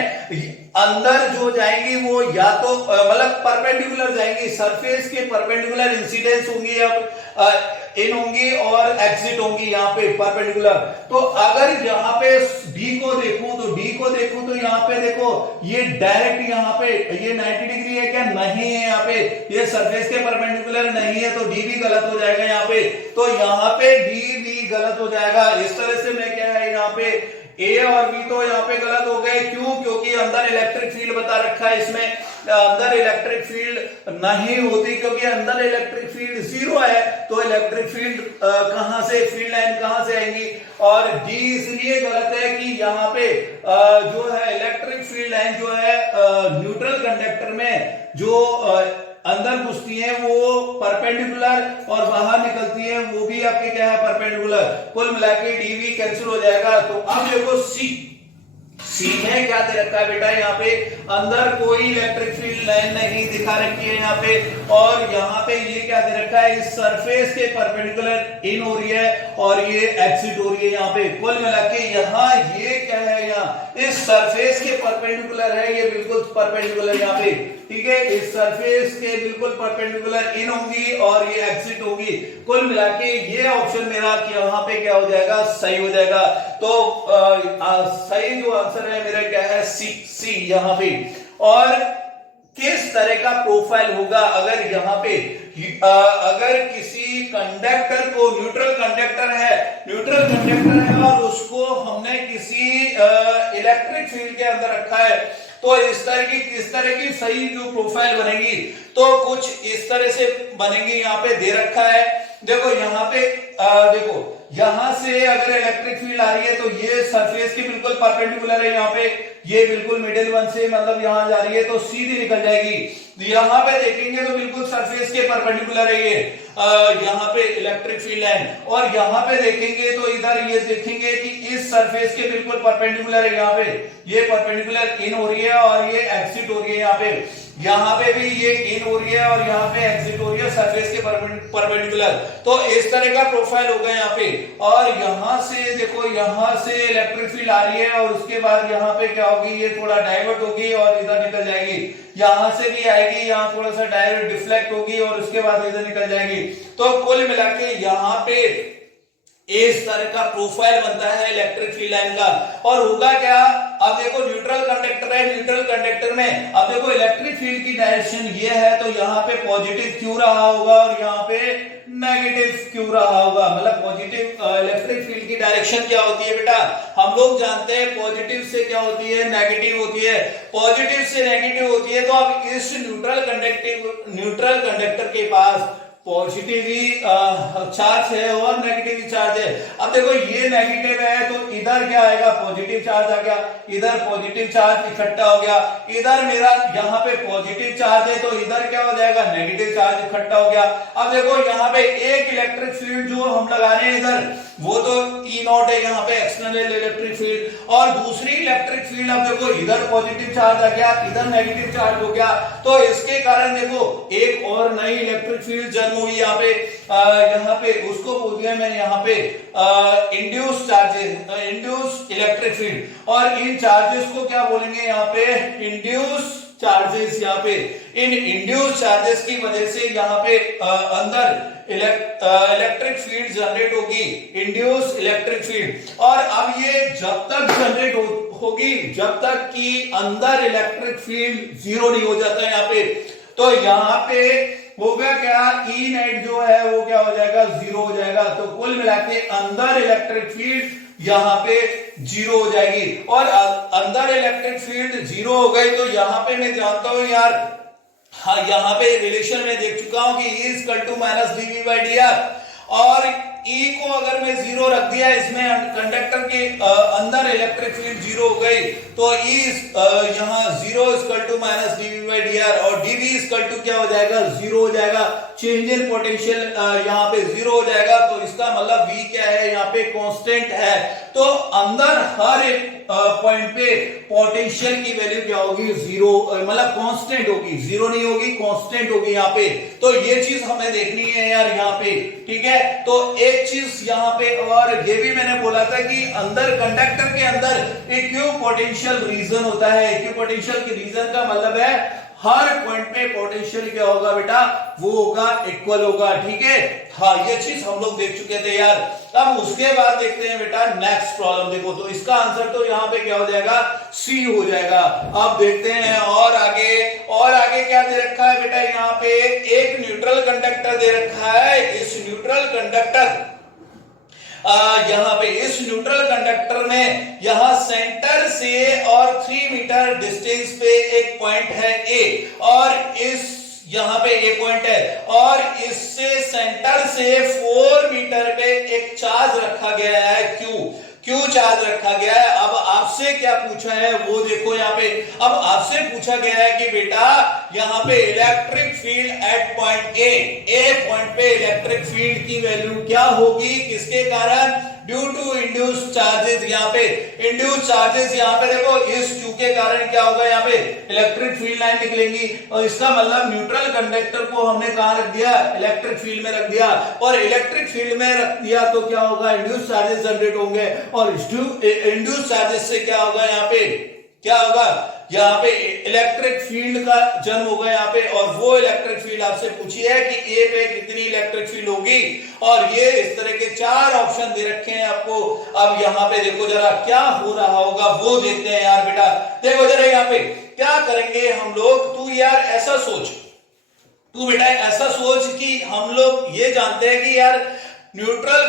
अंदर जो जाएंगी वो या तो मतलब परपेंडिकुलर जाएंगी, सरफेस के परपेंडिकुलर इंसिडेंस होंगी, अब इन होंगी और एग्जिट होंगी यहाँ पे परपेंडिकुलर। तो अगर यहाँ पे D को देखूं तो यहाँ पे देखो ये डायरेक्ट यहाँ पे ये 90 डिग्री है क्या, नहीं है, यहाँ पे ये सरफेस के परपेंडिकुलर नहीं है, तो D भी गलत हो जाएगा यहाँ पे। तो यहाँ पे D भी गलत हो जाएगा। इस तरह से मैं क्या है यहाँ पे A और B तो यहाँ पे गलत हो गए। क्यों, क्योंकि अंदर इलेक्ट्रिक फील्ड बता रखा है, इसमें अंदर इलेक्ट्रिक फील्ड नहीं होती क्योंकि अंदर इलेक्ट्रिक फील्ड जीरो है, तो इलेक्ट्रिक फील्ड कहां से, फील्ड लाइन कहां से आएंगी। और D इसलिए गलत है कि यहाँ पे जो है इलेक्ट्रिक फील्ड लाइन जो है न्यूट्रल कंडक्टर में जो अंदर घुसती है वो परपेंडिकुलर और बाहर निकलती है वो भी आपके क्या है, परपेंडिकुलर। कुल मिलाके डीवी कैंसिल हो जाएगा। तो अब देखो सी में क्या दे रखा है बेटा, यहाँ पे अंदर कोई इलेक्ट्रिक फील्ड लाइन नहीं दिखा रखी है यहाँ पे, और यहाँ पे ये क्या दे रखा है, इस सरफेस के परपेंडिकुलर इन हो रही है और ये एग्जिट हो रही है यहाँ पे। कुल मिला के यहाँ ये क्या है, यहाँ इस सरफेस के परपेंडिकुलर है, ये बिल्कुल परपेंडिकुलर यहाँ पे, ठीक है, इस सरफेस के बिल्कुल परपेंडिकुलर इन होंगी और ये एग्जिट होगी। कुल मिला के ये ऑप्शन मेरा यहाँ पे क्या हो जाएगा, सही हो जाएगा। तो सही जो आंसर है मेरा क्या है, सी यहाँ पे। और किस तरह का प्रोफाइल होगा अगर यहाँ पे अगर किसी कंडक्टर को, न्यूट्रल कंडक्टर है और उसको हमने किसी इलेक्ट्रिक फील्ड के अंदर रखा है, तो इस तरह की सही जो प्रोफाइल बनेगी तो कुछ इस तरह से बनेगी। यहाँ पे दे रखा है, देखो यहाँ पे देखो यहां से अगर इलेक्ट्रिक फील्ड आ रही है तो ये सरफेस के बिल्कुल परपेंडिकुलर है, यहाँ पे ये बिल्कुल मिडिल वन से मतलब यहां जा रही है तो सीधी निकल जाएगी। यहां पे देखेंगे तो बिल्कुल सरफेस के परपेंडिकुलर है ये यहाँ पे इलेक्ट्रिक फील्ड लाइन, और यहाँ पे देखेंगे तो इधर ये देखेंगे कि इस सरफेस के बिल्कुल परपेंडिकुलर है, यहाँ पे ये परपेंडिकुलर इन हो रही है और ये एग्जिट हो रही है यहाँ पे। यहाँ पे भी ये इन हो रही है और यहाँ पे एग्जिट हो रही है सरफेस के परपेंडिकुलर। तो इस तरह का प्रोफाइल होगा यहाँ पे। और यहाँ से देखो, यहाँ से इलेक्ट्रिक फील्ड आ रही है और उसके बाद यहाँ पे क्या होगी, ये थोड़ा डाइवर्ट होगी और इधर निकल जाएगी। यहाँ से भी आएगी, यहाँ थोड़ा सा डाइवर्ट डिफ्लेक्ट होगी और उसके बाद इधर निकल जाएगी। तो कुल मिला के यहाँ पे इस तरह का प्रोफाइल बनता है इलेक्ट्रिक फील्ड लाइन का। और होगा क्या, अब देखो न्यूट्रल कंडक्टर है, न्यूट्रल कंडक्टर में अब देखो इलेक्ट्रिक फील्ड की डायरेक्शन ये है, तो यहाँ पे पॉजिटिव क्यों रहा होगा और यहाँ पे नेगेटिव क्यों रहा होगा। मतलब पॉजिटिव इलेक्ट्रिक फील्ड की डायरेक्शन क्या होती है बेटा, हम लोग जानते हैं पॉजिटिव से क्या होती है, नेगेटिव होती है। पॉजिटिव से नेगेटिव होती है, तो अब इस न्यूट्रल कंडक्टर के पास पॉजिटिव ही चार्ज है और नेगेटिव ही चार्ज है। अब देखो ये नेगेटिव है तो इधर क्या आएगा, पॉजिटिव चार्ज आ गया, इधर पॉजिटिव चार्ज इकट्ठा हो गया, इधर मेरा यहाँ पे पॉजिटिव चार्ज है तो इधर क्या हो जाएगा, नेगेटिव चार्ज इकट्ठा हो गया। अब देखो यहाँ पे एक इलेक्ट्रिक फील्ड जो हम लगा रहे हैं इधर, वो तो ई नॉट है यहाँ पे एक्सटर्नल इलेक्ट्रिक फील्ड, और दूसरी इलेक्ट्रिक फील्ड अब देखो इधर पॉजिटिव चार्ज आ गया, इधर नेगेटिव चार्ज हो गया। तो इसके कारण देखो एक और नई इलेक्ट्रिक फील्ड जन्म हुई यहाँ पे उसको बोल दिया मैंने यहाँ पे induce charges, induce electric field. और इन चार्जेस को क्या बोलेंगे यहाँ पे, इंड्यूस चार्जेस। यहाँ पे इन इंड्यूस चार्जेस की वजह से यहाँ पे अंदर इलेक्ट्रिक फील्ड जनरेट होगी, इंड्यूस इलेक्ट्रिक फील्ड। और अब ये जब तक जनरेट होगी जब तक कि अंदर इलेक्ट्रिक फील्ड जीरो नहीं हो जाता है यहाँ पे। तो यहाँ पे होगा क्या, ई नेट जो है वो क्या हो जाएगा, जीरो हो जाएगा। तो कुल मिलाके अंदर इलेक्ट्रिक फील्ड यहाँ पे जीरो हो जाएगी। और अंदर इलेक्ट्रिक फील्ड जीरो हो गई तो यहाँ पे मैं जानता हूं यार, हाँ यहाँ पे रिलेशन में देख चुका हूं कि E equal to minus dV by dr। और E को अगर मैं जीरो रख दिया इसमें, कंडक्टर के अंदर इलेक्ट्रिक फील्ड जीरो हो गई, तो E यहाँ zero equal to minus dV by dr और dV इक्वल टू क्या हो जाएगा, जीरो हो जाएगा। चेंज इन पोटेंशियल यहाँ पे जीरो हो जाएगा। तो इसका मतलब V क्या है, यहाँ पे कांस्टेंट है। तो अंदर हर एक पॉइंट पे पोटेंशियल की वैल्यू क्या होगी, जीरो, मतलब कांस्टेंट होगी, जीरो नहीं होगी, कांस्टेंट होगी यहाँ पे। तो ये चीज हमें देखनी है यार यहाँ पे, ठीक है। तो एक चीज यहाँ पे, और ये भी मैंने बोला था कि अंदर कंडक्टर के अंदर इक्विपोटेंशियल रीजन होता है। इक्विपोटेंशियल के रीजन का मतलब है हर पॉइंट पे पोटेंशियल क्या होगा बेटा, वो होगा इक्वल होगा, ठीक है। हाँ ये चीज हम लोग देख चुके थे यार। अब उसके बाद देखते हैं बेटा नेक्स्ट प्रॉब्लम। देखो तो इसका आंसर तो यहाँ पे क्या हो जाएगा, सी हो जाएगा। अब देखते हैं और आगे क्या दे रखा है बेटा, यहाँ पे एक न्यूट्रल कंडक्टर दे रखा है। इस न्यूट्रल कंडक्टर यहाँ पे इस न्यूट्रल कंडक्टर में यहाँ सेंटर से और 3 मीटर डिस्टेंस पे एक पॉइंट है ए, और इस यहाँ पे ए पॉइंट है, और इससे सेंटर से 4 मीटर पे एक चार्ज रखा गया है क्यों चार्ज रखा गया है। अब आपसे क्या पूछा है वो देखो यहाँ पे। अब आपसे पूछा गया है कि बेटा यहाँ पे electric field at point A point पे इलेक्ट्रिक फील्ड की वैल्यू क्या होगी, किसके कारण, ड्यू टू इंड्यूस चार्जेस। यहाँ पे इंड्यूस चार्जेस, यहाँ पे देखो इस क्यू के कारण क्या होगा, यहाँ पे इलेक्ट्रिक फील्ड लाइन निकलेंगी। और इसका मतलब न्यूट्रल कंडक्टर को हमने कहां रख दिया, इलेक्ट्रिक फील्ड में रख दिया। और इलेक्ट्रिक फील्ड में रख दिया तो क्या होगा, इंड्यूस चार्जेस जनरेट होंगे। और इंड्यूस चार्जेस से क्या होगा, यहाँ पे क्या होगा, यहाँ पे इलेक्ट्रिक फील्ड का जन्म होगा यहाँ पे। और वो इलेक्ट्रिक फील्ड आपसे पूछी है कि ए पे कितनी इलेक्ट्रिक फील्ड होगी, और ये इस तरह के 4 ऑप्शन दे रखे हैं आपको। अब यहाँ पे देखो जरा क्या हो रहा होगा वो देखते हैं यार बेटा। देखो जरा यहाँ पे क्या करेंगे हम लोग, तू यार ऐसा सोच, तू बेटा ऐसा सोच कि हम लोग ये जानते हैं कि यार न्यूट्रल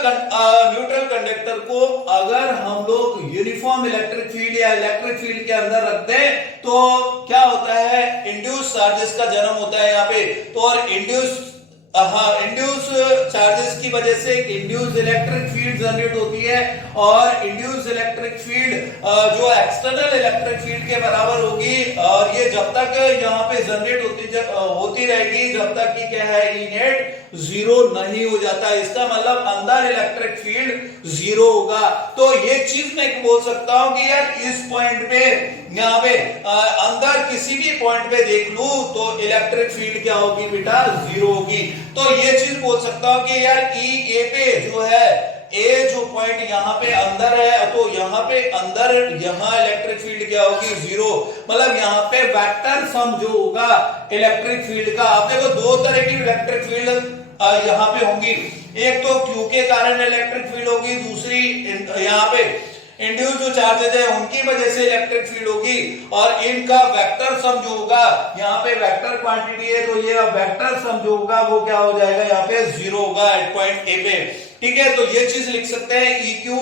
कंडक्टर को अगर हम लोग यूनिफॉर्म इलेक्ट्रिक फील्ड या इलेक्ट्रिक फील्ड के अंदर रखते हैं तो क्या होता है, इंड्यूस चार्जेस का जन्म होता है यहाँ पे। तो और इंड्यूस चार्जेस की वजह से इंड्यूस इलेक्ट्रिक फील्ड जनरेट होती है, और इंड्यूस इलेक्ट्रिक फील्ड जो एक्सटर्नल इलेक्ट्रिक फील्ड के बराबर होगी। और ये जब तक यहाँ पे जनरेट होती रहेगी जब तक कि क्या है ई नेट जीरो नहीं हो जाता, इसका मतलब अंदर इलेक्ट्रिक फील्ड जीरो होगा। तो ये चीज मैं बोल सकता हूं कि यार इस पॉइंट पे यहाँ पे अंदर किसी भी पॉइंट पे देख लूं तो इलेक्ट्रिक फील्ड क्या होगी बेटा, जीरो होगी। तो ये चीज बोल सकता हूं कि यार ई ए पे जो है ए जो पॉइंट यहाँ पे अंदर है तो यहाँ पे अंदर यहाँ इलेक्ट्रिक फील्ड क्या होगी, जीरो। मतलब यहाँ पे वेक्टर सम जो होगा इलेक्ट्रिक फील्ड का, आप देखो दो तरह की इलेक्ट्रिक फील्ड यहाँ पे होंगी, एक तो क्यू के कारण इलेक्ट्रिक फील्ड होगी, दूसरी यहाँ पे इंड्यूस जो चार्जेज है उनकी वजह से इलेक्ट्रिक फील्ड होगी। और इनका वेक्टर सम जो होगा, यहाँ पे वेक्टर क्वांटिटी है तो ये वेक्टर सम जो होगा वो क्या हो जाएगा, यहाँ पे जीरो होगा एट पॉइंट ए पे। ठीक है, तो ये चीज लिख सकते हैं E q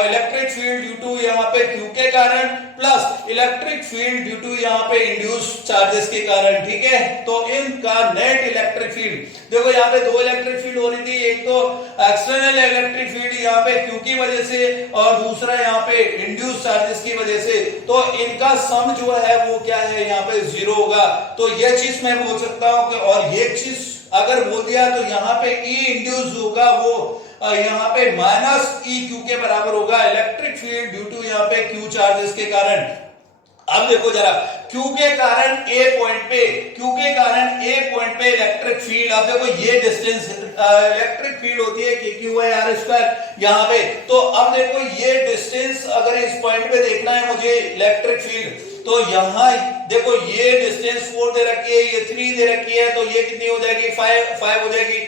electric field due to यहाँ पे क्यू के कारण plus electric field due to यहाँ पे इंड्यूस चार्जेस के कारण। ठीक है, तो इनका नेट इलेक्ट्रिक फील्ड देखो यहाँ पे दो इलेक्ट्रिक फील्ड हो रही थी, एक तो एक्सटर्नल इलेक्ट्रिक फील्ड यहाँ पे क्यू की वजह से और दूसरा यहाँ पे इंड्यूस चार्जेस की वजह से, तो इनका सम जो है वो क्या है, यहाँ पे जीरो होगा। तो ये चीज मैं बोल सकता हूँ कि, और ये चीज अगर बोल दिया तो यहाँ पे ई इंड्यूस होगा वो यहाँ पे माइनस ई क्यू के बराबर होगा इलेक्ट्रिक फील्ड ड्यू टू यहाँ पे क्यू चार्जेस के कारण। अब देखो जरा Q के कारण A पॉइंट पे इलेक्ट्रिक फील्ड, अब देखो ये डिस्टेंस इलेक्ट्रिक फील्ड होती है Q/r² यहाँ पे। तो अब देखो ये डिस्टेंस अगर इस पॉइंट पे देखना है मुझे इलेक्ट्रिक फील्ड, तो यहाँ देखो ये डिस्टेंस 4 दे रखी है, ये 3 दे रखी है, तो ये कितनी हो जाएगी, 5 हो जाएगी।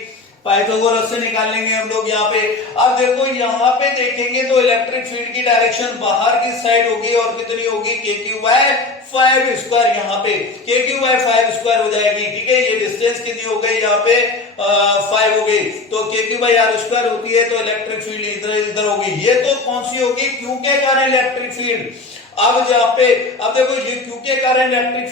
पाइथागोरस से निकाल लेंगे हम लोग यहाँ पे। अब देखो यहाँ पे देखेंगे तो इलेक्ट्रिक फील्ड की डायरेक्शन बाहर की साइड होगी और कितनी होगी, KQ/5² यहाँ पे KQ/5² हो जाएगी। ठीक है, ये डिस्टेंस कितनी हो गई यहाँ पे 5 हो गई, तो KQ/r² होती है, तो इलेक्ट्रिक फील्ड इधर होगी। ये तो कौन सी होगी, क्यू के कारण इलेक्ट्रिक फील्ड। अब यहाँ पे अब देखो ये क्यू के कारण इलेक्ट्रिक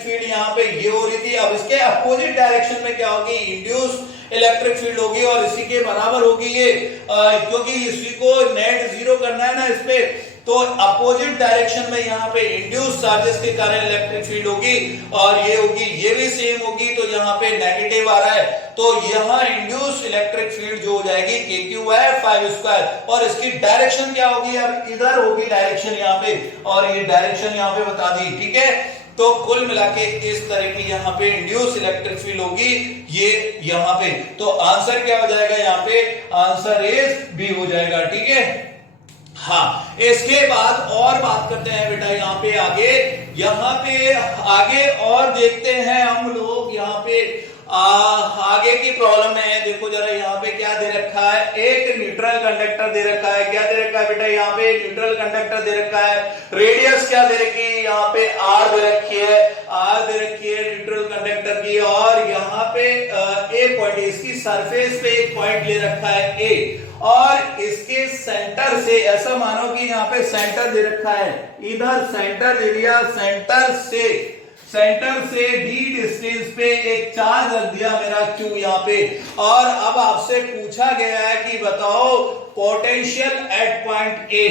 फील्ड यहाँ पे ये हो रही थी, अब इसके अपोजिट डायरेक्शन में क्या होगी, इंड्यूस इलेक्ट्रिक फील्ड होगी और इसी के बराबर होगी ये, क्योंकि इसी को नेट जीरो करना है ना इस पे, तो अपोजिट डायरेक्शन में यहाँ पे इंड्यूस चार्जेस के कारण इलेक्ट्रिक फील्ड होगी और ये होगी, ये भी सेम होगी, तो यहाँ पे नेगेटिव आ रहा है, तो यहाँ इंड्यूस इलेक्ट्रिक फील्ड जो हो जाएगी KQ/5² और इसकी डायरेक्शन क्या होगी, अब इधर होगी डायरेक्शन यहाँ पे, और ये डायरेक्शन यहाँ पे बता दी। ठीक है, तो कुल मिला के इस तरह की यहाँ पे इंड्यूस इलेक्ट्रिक फील्ड होगी ये यहाँ पे। तो आंसर क्या हो जाएगा, यहाँ पे आंसर इज बी हो जाएगा। ठीक है, हाँ, इसके बाद और बात करते हैं बेटा यहाँ पे आगे और देखते हैं हम लोग यहाँ पे आगे की प्रॉब्लम है। देखो जरा यहाँ पे क्या दे रखा है, एक न्यूट्रल कंडक्टर दे रखा है। क्या दे रखा है बेटा, यहाँ पे न्यूट्रल कंडक्टर दे रखा है। रेडियस क्या दे रखी है, यहाँ पे आर दे रखी है न्यूट्रल कंडक्टर की, और यहाँ पे ए पॉइंट, इसकी सरफेस पे एक पॉइंट ले रखा है ए, और इसके सेंटर से ऐसा मानो कि यहाँ पे सेंटर दे रखा है, इधर सेंटर दे दिया, सेंटर से डी डिस्टेंस पे एक चार्ज रख दिया मेरा Q यहाँ पे, और अब आपसे पूछा गया है कि बताओ पोटेंशियल एट पॉइंट ए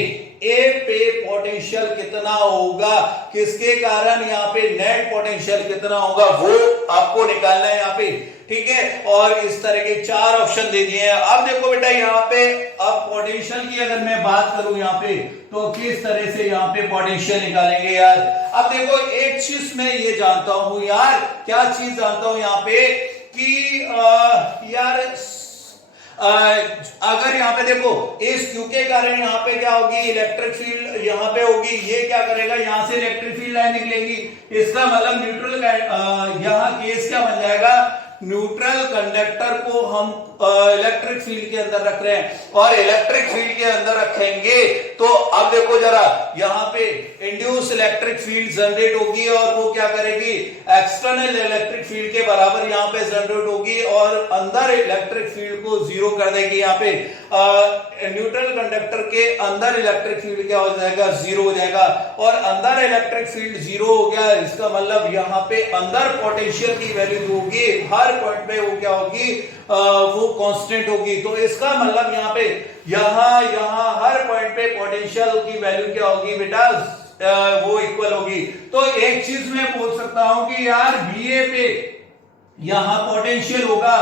पे पोटेंशियल कितना होगा, किसके कारण यहाँ पे नेट पोटेंशियल कितना होगा वो आपको निकालना है यहाँ पे। ठीक है, और इस तरह के 4 ऑप्शन दे दिए हैं। अब देखो बेटा यहाँ पे, अब पोटेंशियल की अगर मैं बात करूं यहाँ पे, तो किस तरह से यहाँ पे पोटेंशियल निकालेंगे यार। अब देखो एक चीज मैं ये जानता हूं यार, क्या चीज जानता हूं यहाँ पे कि यार अगर यहाँ पे देखो इस क्यू के कारण यहाँ पे क्या होगी, इलेक्ट्रिक फील्ड यहाँ पे होगी, ये क्या करेगा, यहाँ से इलेक्ट्रिक फील्ड लाइन निकलेगी, इसका मतलब न्यूट्रल यहाँ केस क्या बन जाएगा, न्यूट्रल कंडक्टर को हम इलेक्ट्रिक फील्ड के अंदर रख रहे हैं, और इलेक्ट्रिक फील्ड के अंदर रखेंगे तो अब देखो जरा यहाँ पे इंड्यूस इलेक्ट्रिक फील्ड जनरेट होगी, और वो क्या करेगी, एक्सटर्नल इलेक्ट्रिक फील्ड के बराबर यहाँ पे जनरेट होगी, और अंदर इलेक्ट्रिक फील्ड को जीरो कर देगी। यहाँ पे न्यूट्रल कंडक्टर के अंदर इलेक्ट्रिक फील्ड क्या हो जाएगा, जीरो हो जाएगा, और अंदर इलेक्ट्रिक फील्ड जीरो हो गया, इसका मतलब यहाँ पे अंदर पोटेंशियल की वैल्यू होगी, हर पॉइंट पे वो क्या होगी, वो कांस्टेंट होगी। तो इसका मतलब यहाँ पे यहाँ हर पॉइंट पे पोटेंशियल की वैल्यू क्या होगी बेटा, वो इक्वल होगी। तो एक चीज मैं बोल सकता हूं कि यार बीए पे यहां पोटेंशियल होगा,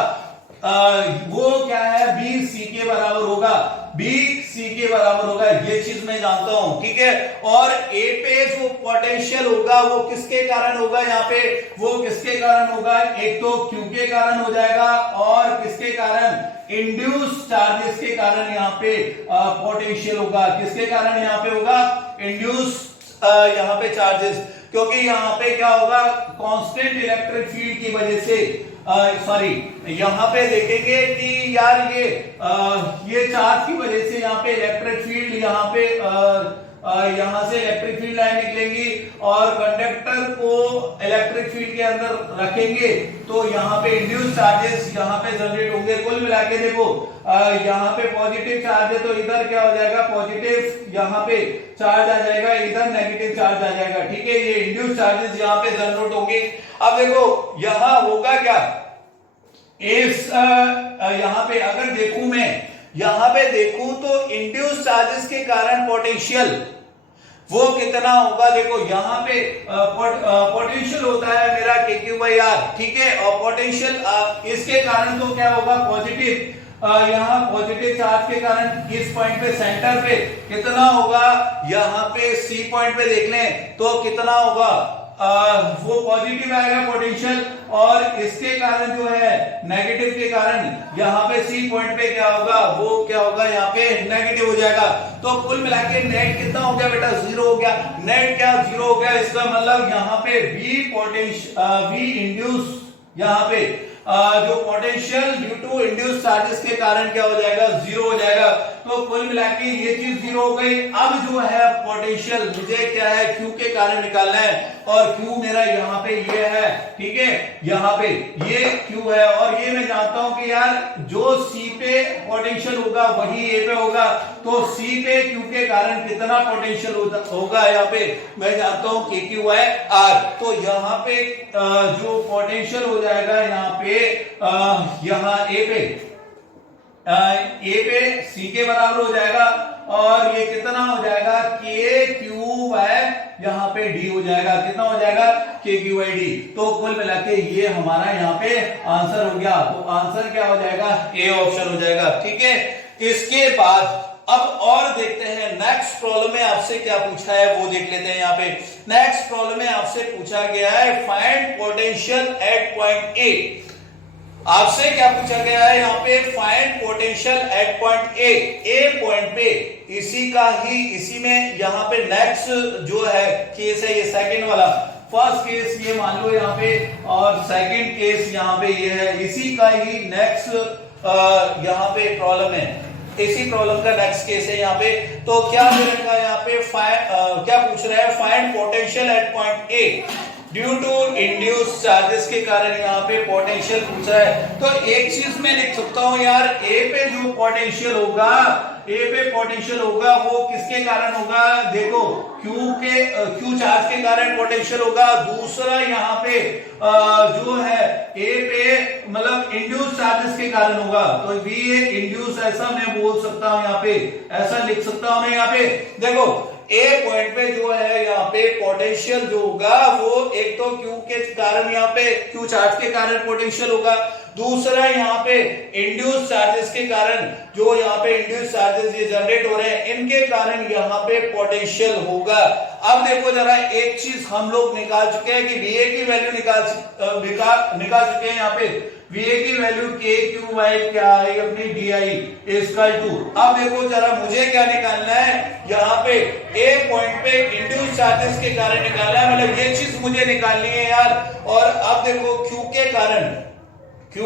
वो क्या है, बी सी के बराबर होगा, बी सी के बराबर होगा, ये चीज मैं जानता हूं, ठीक है। और ए पे जो पोटेंशियल होगा वो किसके कारण होगा, यहाँ पे वो किसके कारण होगा, एक तो क्यू के कारण हो जाएगा और किसके कारण, इंड्यूस चार्जेस के कारण यहाँ पे पोटेंशियल होगा, किसके कारण यहाँ पे होगा, इंड्यूस यहाँ पे चार्जेस, क्योंकि यहाँ पे क्या होगा, कांस्टेंट इलेक्ट्रिक फील्ड की वजह से, सॉरी यहाँ पे देखेंगे कि यार ये चार्ज की वजह से यहाँ पे इलेक्ट्रिक फील्ड, यहाँ पे यहाँ से इलेक्ट्रिक फील्ड लाइन निकलेगी और कंडक्टर को इलेक्ट्रिक फील्ड के अंदर रखेंगे, तो यहाँ पे इंड्यूस चार्जेस यहाँ पे जनरेट होंगे। कुल मिला के देखो, यहाँ पे पॉजिटिव चार्ज है तो इधर क्या हो जाएगा, पॉजिटिव यहाँ पे चार्ज आ जाएगा, इधर नेगेटिव चार्ज आ जाएगा, ठीक है। ये इंड्यूस चार्जेस यहाँ पे जनरेट होंगे। अब देखो यहाँ होगा क्या, इस यहाँ पे अगर देखूं मैं, यहां पे देखूं तो इंड्यूस चार्जेस के कारण पोटेंशियल वो कितना होगा, देखो यहाँ पे पोटेंशियल होता है मेरा के क्यू बाई आर, ठीक है। और पोटेंशियल इसके कारण तो क्या होगा, पॉजिटिव, यहाँ पॉजिटिव चार्ज के कारण इस पॉइंट पे सेंटर पे कितना होगा, यहाँ पे सी पॉइंट पे देख लें तो कितना होगा, वो पॉजिटिव आएगा पोटेंशियल, और इसके कारण जो है नेगेटिव के कारण यहाँ पे सी पॉइंट पे क्या होगा, वो क्या होगा, यहाँ पे नेगेटिव हो जाएगा। तो कुल मिला के नेट कितना हो गया बेटा, जीरो हो गया। नेट क्या जीरो हो गया, इसका मतलब यहाँ पे वी पोटेंशियल, वी इंड्यूस, यहाँ पे जो potential due to induced charges के कारण क्या हो जाएगा, जीरो हो जाएगा। तो कुल मिला के ये चीज जीरो हो गई। अब जो है पोटेंशियल मुझे क्या है, क्यू के कारण निकालना है, और क्यू मेरा यहाँ पे ये है, ठीक है, यहाँ पे ये क्यू है, और ये मैं जानता हूं कि यार जो सी पे पोटेंशियल होगा वही ए पे होगा, तो सी पे क्यू के कारण कितना पोटेंशियल होगा, यहाँ पे मैं जानता हूं के क्यू है आर। तो यहाँ पे जो पोटेंशियल हो जाएगा यहाँ पे, यहाँ ए पे सी के बराबर हो जाएगा, और ये कितना हो जाएगा, के क्यू बाय यहाँ पे डी हो जाएगा, कितना हो जाएगा, के क्यू बाई डी। तो कुल मिला के ये हमारा यहाँ पे आंसर हो गया। तो आंसर क्या हो जाएगा, ए ऑप्शन हो जाएगा, ठीक है। इसके बाद अब और देखते हैं नेक्स्ट प्रॉब्लम में आपसे क्या पूछा है, वो देख लेते हैं। यहाँ पे नेक्स्ट प्रॉब्लम में आपसे पूछा गया है फाइंड पोटेंशियल एट पॉइंट ए। आपसे क्या पूछा गया है यहाँ पे, find potential at point A point पे, इसी में यहाँ पे नेक्स्ट जो है केस है, ये सेकंड वाला, फर्स्ट केस ये मान लो यहाँ पे, और सेकंड केस यहाँ पे ये है, इसी का ही नेक्स्ट यहाँ पे प्रॉब्लम है, इसी प्रॉब्लम का नेक्स्ट केस है यहाँ पे। तो क्या दे रखा है यहाँ पे, क्या पूछ रहा है, find potential at point A due to induced charges के कारण यहाँ पे पोटेंशियल पूछ रहा है। तो एक चीज मैं लिख सकता हूं यार, ए पे जो पोटेंशियल होगा, ए पे पोटेंशियल होगा वो किसके कारण होगा, देखो क्यू चार्ज के कारण पोटेंशियल होगा। दूसरा यहाँ पे जो है ए पे मतलब इंड्यूस चार्जेस के कारण होगा, तो बी ए इंड्यूस, ऐसा मैं बोल सकता हूं यहाँ पे, ऐसा लिख सकता हूं मैं यहाँ पे। देखो ए पॉइंट पे जो है यहाँ पे पोटेंशियल जो होगा वो एक तो क्यू के कारण, यहाँ पे क्यू चार्ज के कारण पोटेंशियल होगा, दूसरा यहाँ पे इंड्यूस चार्जेस के कारण, जो यहाँ पे इंड्यूस चार्जेस ये जनरेट हो रहे हैं इनके कारण यहाँ पे पोटेंशियल होगा। अब देखो जरा एक चीज हम लोग निकाल चुके हैं कि वीए की वैल्यू निकाल चुके हैं। यहाँ पे वीए की वैल्यू के क्यू बाई क्या आई अपनी डी आई इक्वल टू। अब देखो जरा मुझे क्या निकालना है, यहाँ पे ए पॉइंट पे इंड्यूस चार्जेस के कारण निकालना है, मतलब ये चीज मुझे निकालनी है यार। और अब देखो क्यू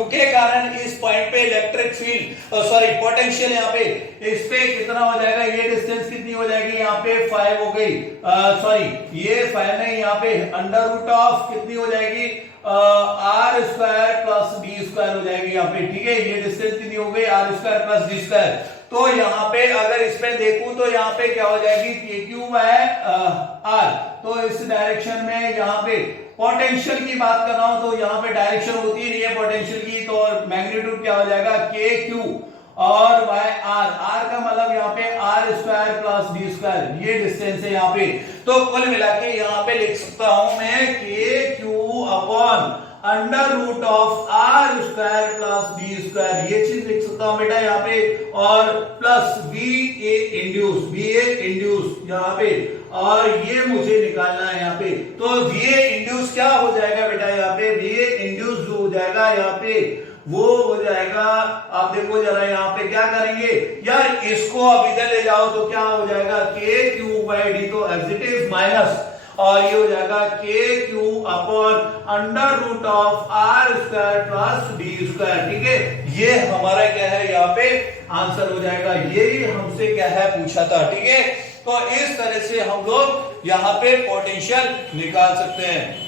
के कारण इस पॉइंट पे इलेक्ट्रिक फील्ड, सॉरी पोटेंशियल यहाँ पे इस पे कितना हो जाएगा, ये डिस्टेंस कितनी हो जाएगी, यहाँ पे 5 हो गई, सॉरी ये 5 नहीं, यहाँ पे अंडर रूट ऑफ कितनी हो जाएगी, r square plus d square हो जाएगी यहाँ पे, ठीक है। ये डिस्टेंस कितनी हो गई, r square plus d square. तो यहाँ पे अगर इस पे देखूं तो यहाँ पे क्या हो जाएगी, के क्यू बाय आर। तो इस डायरेक्शन में यहाँ पे पोटेंशियल की बात कर रहा हूं, तो यहाँ पे डायरेक्शन होती नहीं है पोटेंशियल की, तो मैग्नीट्यूड क्या हो जाएगा, के क्यू और बाय आर, आर का मतलब यहाँ पे r square plus d square, ये डिस्टेंस है यहाँ पे। तो कुल मिला के यहाँ पे लिख सकता हूं मैं k q upon under root of r square plus d square, ये चीज लिख सकता हूं बेटा यहाँ पे, और प्लस वी ए इंड्यूस यहाँ पे, और ये मुझे निकालना है यहाँ पे। तो वी ए इंड्यूस क्या हो जाएगा बेटा यहाँ पे, वी ए इंड्यूस जो हो जाएगा यहाँ पे वो हो जाएगा, आप देखो जरा यहाँ पे क्या करेंगे यार, इसको अब इधर ले जाओ तो क्या हो जाएगा के क्यू बाई डी, तो एज इट इज माइनस, और ये हो जाएगा k q upon under root of r square plus d square, ठीक है। ये हमारा क्या है यहाँ पे आंसर हो जाएगा, यही हमसे क्या है पूछा था, ठीक है। तो इस तरह से हम लोग यहाँ पे पोटेंशियल निकाल सकते हैं।